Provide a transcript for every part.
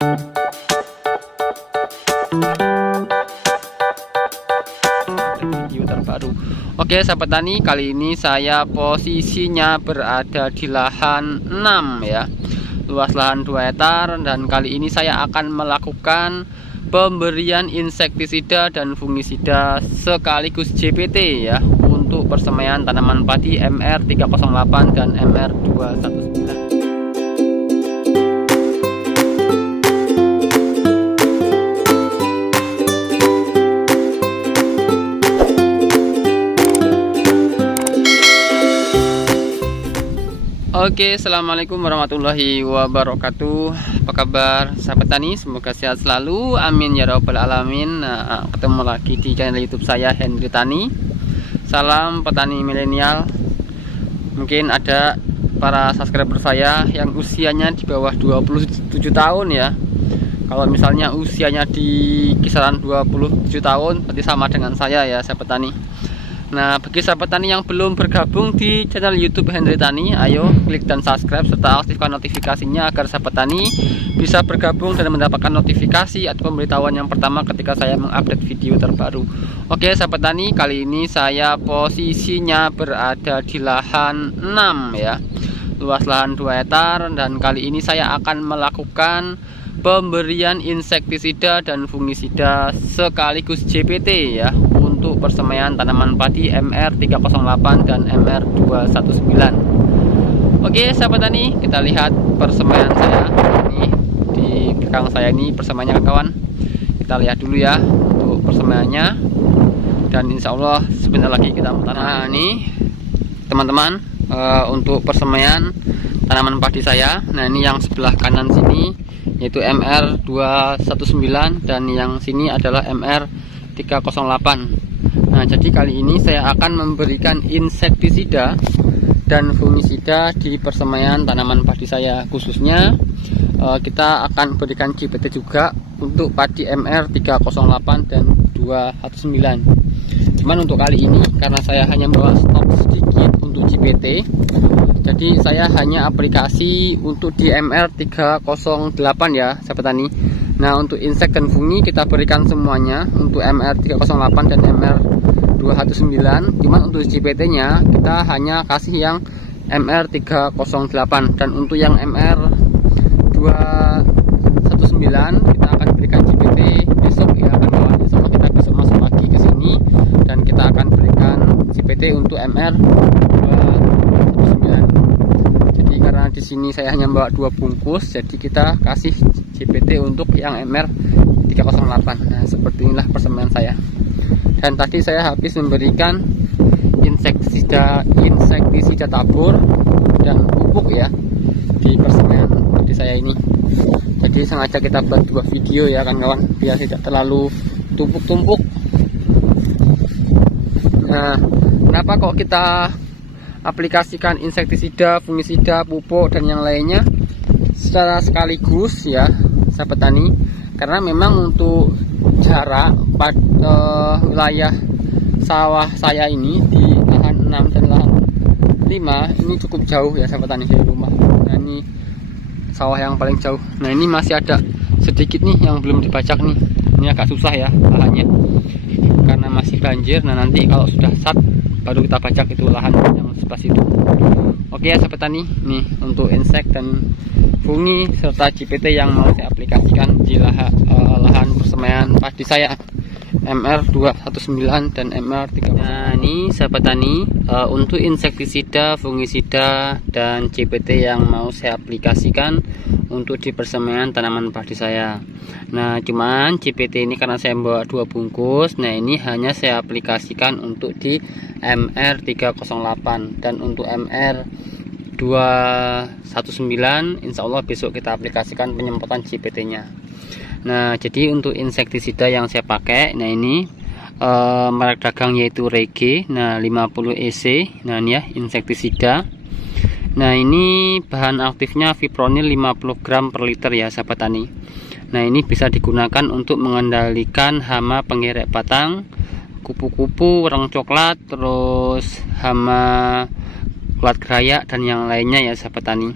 Video terbaru. Oke sahabat tani, kali ini saya posisinya berada di lahan 6 ya, luas lahan 2 hektar, dan kali ini saya akan melakukan pemberian insektisida dan fungisida sekaligus JPT ya untuk persemaian tanaman padi MR308 dan MR219. Oke, assalamualaikum warahmatullahi wabarakatuh. Apa kabar sahabat tani? Semoga sehat selalu, amin ya rabbal alamin. Nah, ketemu lagi di channel YouTube saya, Henry Tani. Salam petani milenial. Mungkin ada para subscriber saya yang usianya di bawah 27 tahun ya. Kalau misalnya usianya di kisaran 27 tahun berarti sama dengan saya ya sahabat tani. Nah, bagi sahabat tani yang belum bergabung di channel YouTube Henry Tani, ayo klik dan subscribe serta aktifkan notifikasinya agar sahabat tani bisa bergabung dan mendapatkan notifikasi atau pemberitahuan yang pertama ketika saya mengupdate video terbaru. Oke sahabat tani, kali ini saya posisinya berada di lahan 6 ya, luas lahan 2 hektar, dan kali ini saya akan melakukan pemberian insektisida dan fungisida sekaligus JPT ya untuk persemaian tanaman padi MR308 dan MR219. Oke sahabat tani, kita lihat persemaian saya ini di belakang saya ini persemaiannya kawan. Kita lihat dulu ya untuk persemaiannya, dan insya Allah sebentar lagi kita mau tanam. Nah ini teman-teman, untuk persemaian tanaman padi saya. Nah ini yang sebelah kanan sini yaitu MR219 dan yang sini adalah MR308. Nah jadi kali ini saya akan memberikan insektisida dan fungisida di persemaian tanaman padi saya, khususnya kita akan berikan JPT juga untuk padi MR308 dan 219. Cuman untuk kali ini karena saya hanya bawa stok sedikit untuk JPT, jadi saya hanya aplikasi untuk di MR308 ya sahabat tani. Nah untuk insek dan fungi kita berikan semuanya untuk MR308 dan MR219. Cuman untuk JPT nya kita hanya kasih yang MR308, dan untuk yang MR219 kita akan berikan JPT besok ya kawan. Insya Allah kita besok masuk lagi ke sini dan kita akan berikan JPT untuk MR219. Karena di sini saya hanya bawa 2 bungkus, jadi kita kasih JPT untuk yang MR308. Nah, seperti inilah persemaian saya. Dan tadi saya habis memberikan insektisida tabur dan pupuk ya di persemaian di saya ini. Jadi sengaja kita buat 2 video ya kan kawan, biar tidak terlalu tumpuk-tumpuk. Nah, kenapa kok kita aplikasikan insektisida, fungisida, pupuk dan yang lainnya secara sekaligus ya sahabat tani? Karena memang untuk jarak wilayah sawah saya ini di lahan 6 dan lahan 5 ini cukup jauh ya sahabat tani dari rumah. Nah ini sawah yang paling jauh. Nah ini masih ada sedikit nih yang belum dibajak nih. Ini agak susah ya lahannya karena masih banjir. Nah nanti kalau sudah sat baru kita bajak itu lahan yang sebelah situ. Oke ya sahabat tani, nih untuk insek dan fungi serta JPT yang mau saya aplikasikan di lahan persemaian padi saya MR219 dan MR308. Nah ini sahabat tani, untuk insektisida, fungisida dan JPT yang mau saya aplikasikan untuk di persemaian tanaman padi saya. Nah cuman JPT ini karena saya bawa 2 bungkus, nah ini hanya saya aplikasikan untuk di MR308, dan untuk MR219 insya Allah besok kita aplikasikan penyemprotan JPT nya. Nah jadi untuk insektisida yang saya pakai, nah ini merek dagang yaitu Rege, nah 50 EC. Nah ini ya insektisida. Nah ini bahan aktifnya fipronil 50 gram per liter ya sahabat tani. Nah ini bisa digunakan untuk mengendalikan hama pengerek batang, kupu-kupu, wereng coklat, terus hama coklat gerayak dan yang lainnya ya sahabat tani.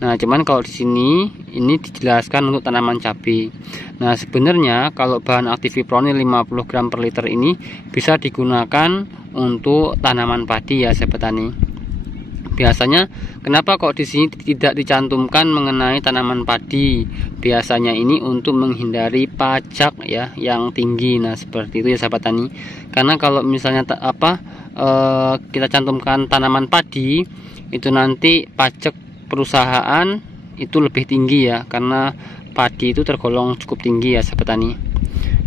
Nah, cuman kalau di sini ini dijelaskan untuk tanaman cabai. Nah, sebenarnya kalau bahan aktivipronil 50 gram per liter ini bisa digunakan untuk tanaman padi ya sahabat tani. Biasanya kenapa kok di sini tidak dicantumkan mengenai tanaman padi? Biasanya ini untuk menghindari pajak ya yang tinggi. Nah, seperti itu ya sahabat tani. Karena kalau misalnya kita cantumkan tanaman padi, itu nanti pajak perusahaan itu lebih tinggi ya, karena padi itu tergolong cukup tinggi ya sahabat tani.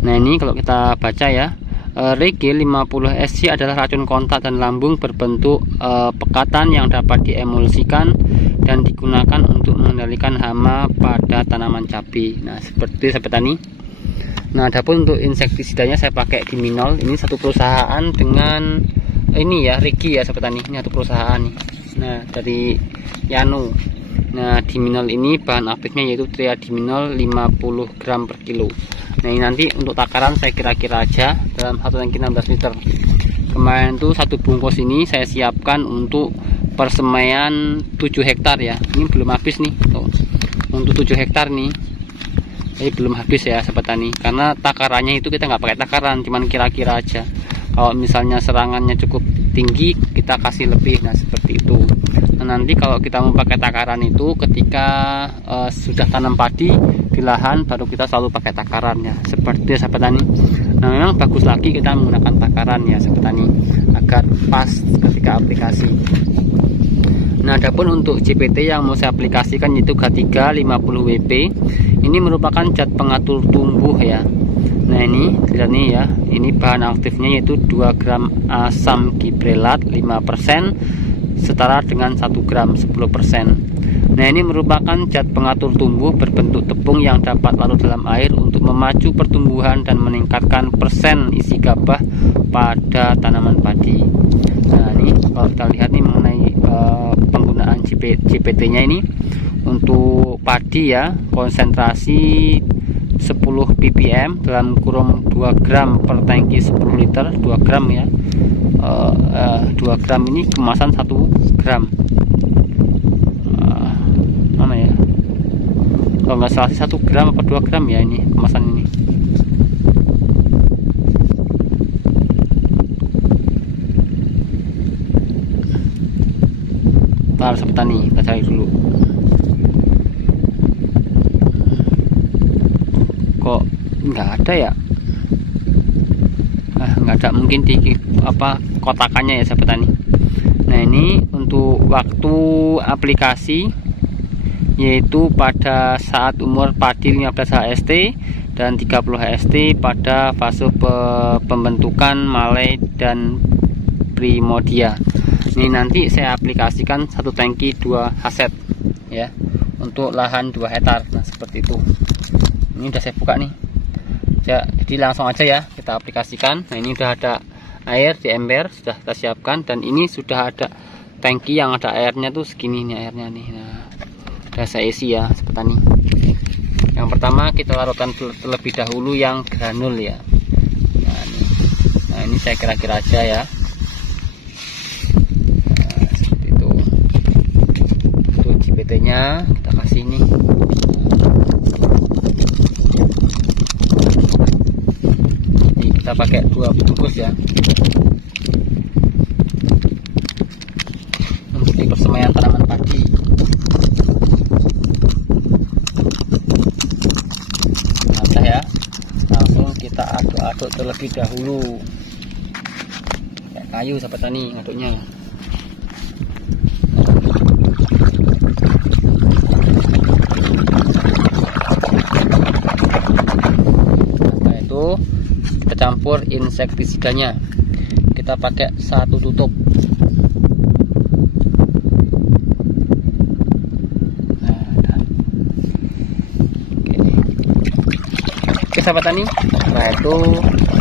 Nah, ini kalau kita baca ya, Regil 50 SC adalah racun kontak dan lambung berbentuk pekatan yang dapat diemulsikan dan digunakan untuk mengendalikan hama pada tanaman cabai. Nah, seperti itu sahabat tani. Nah, adapun untuk insektisidanya saya pakai Diminol. Ini satu perusahaan dengan ini ya, Regi ya sahabat tani. Ini satu perusahaan nih. Nah, dari Yano. Nah, Diminol ini bahan aktifnya yaitu Triadiminol 50 gram per kilo. Nah, ini nanti untuk takaran saya kira-kira aja dalam satu tangki 16 liter. Kemarin tuh satu bungkus ini saya siapkan untuk persemaian 7 hektar ya. Ini belum habis nih tuh. Untuk 7 hektar nih, jadi belum habis ya sahabat tani. Karena takarannya itu kita nggak pakai takaran, cuman kira-kira aja. Kalau misalnya serangannya cukup tinggi, kita kasih lebih. Nah, seperti itu. Nah, nanti kalau kita mau pakai takaran itu ketika sudah tanam padi di lahan, baru kita selalu pakai takaran ya, seperti itu sahabat tani. Nah, memang bagus lagi kita menggunakan takaran ya sahabat tani, agar pas ketika aplikasi. Nah, adapun untuk CPT yang mau saya aplikasikan yaitu G3 50 WP. Ini merupakan zat pengatur tumbuh ya. Nah, ini lihat nih ya, ini bahan aktifnya yaitu 2 gram asam gibrelat 5%, setara dengan 1 gram 10%. Nah, ini merupakan zat pengatur tumbuh berbentuk tepung yang dapat larut dalam air untuk memacu pertumbuhan dan meningkatkan persen isi gabah pada tanaman padi. Nah, ini kalau kita lihat nih mengenai penggunaan CPT-nya ini untuk padi ya, konsentrasi 10 ppm dalam kurun 2 gram per tangki 10 liter, 2 gram ya. 2 gram ini kemasan 1 gram. Mana ya? Kalau nggak salah sih 1 gram apa 2 gram ya ini kemasan ini. Bentar sahabat tani, kita cari dulu. Kok nggak ada ya? Nggak ada, mungkin di kotakannya ya sahabat tani. Nah, ini untuk waktu aplikasi yaitu pada saat umur padi 15 HST dan 30 HST pada fase pembentukan malai dan primodia. Ini nanti saya aplikasikan satu tangki 2 haset ya, untuk lahan 2 hektar. Nah, seperti itu. Ini udah saya buka nih ya, jadi langsung aja ya kita aplikasikan. Nah, ini udah ada air di ember, sudah kita siapkan, dan ini sudah ada tangki yang ada airnya tuh segini nih airnya nih. Nah, udah saya isi ya seperti ini. Yang pertama kita larutkan terlebih dahulu yang granul ya. Nah, ini saya kira-kira aja ya. Nah, seperti itu. Untuk CPT-nya kita kasih nih. Kita pakai 2 bungkus ya untuk di persemaian tanaman padi. Nah, ya, langsung kita aduk-aduk terlebih dahulu kayak kayu sahabat tani ngaduknya. Setelah itu kita campur insektisidanya, kita pakai 1 tutup. Oke sahabat tani, nah itu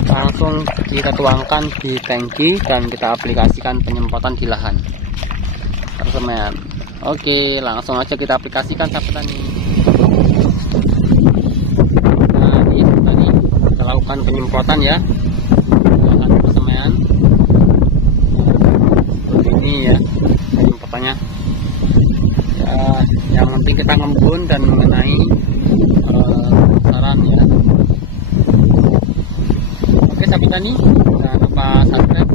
langsung kita tuangkan di tangki dan kita aplikasikan penyemprotan di lahan persemaian. Oke, langsung aja kita aplikasikan sahabat tani. Nah, ini tadi kita lakukan penyemprotan ya, lahan persemaian. Seperti ini ya, penyemprotannya soalnya ya, yang penting kita ngembun dan mengenai saran ya. Oke sahabat tani, jangan lupa subscribe,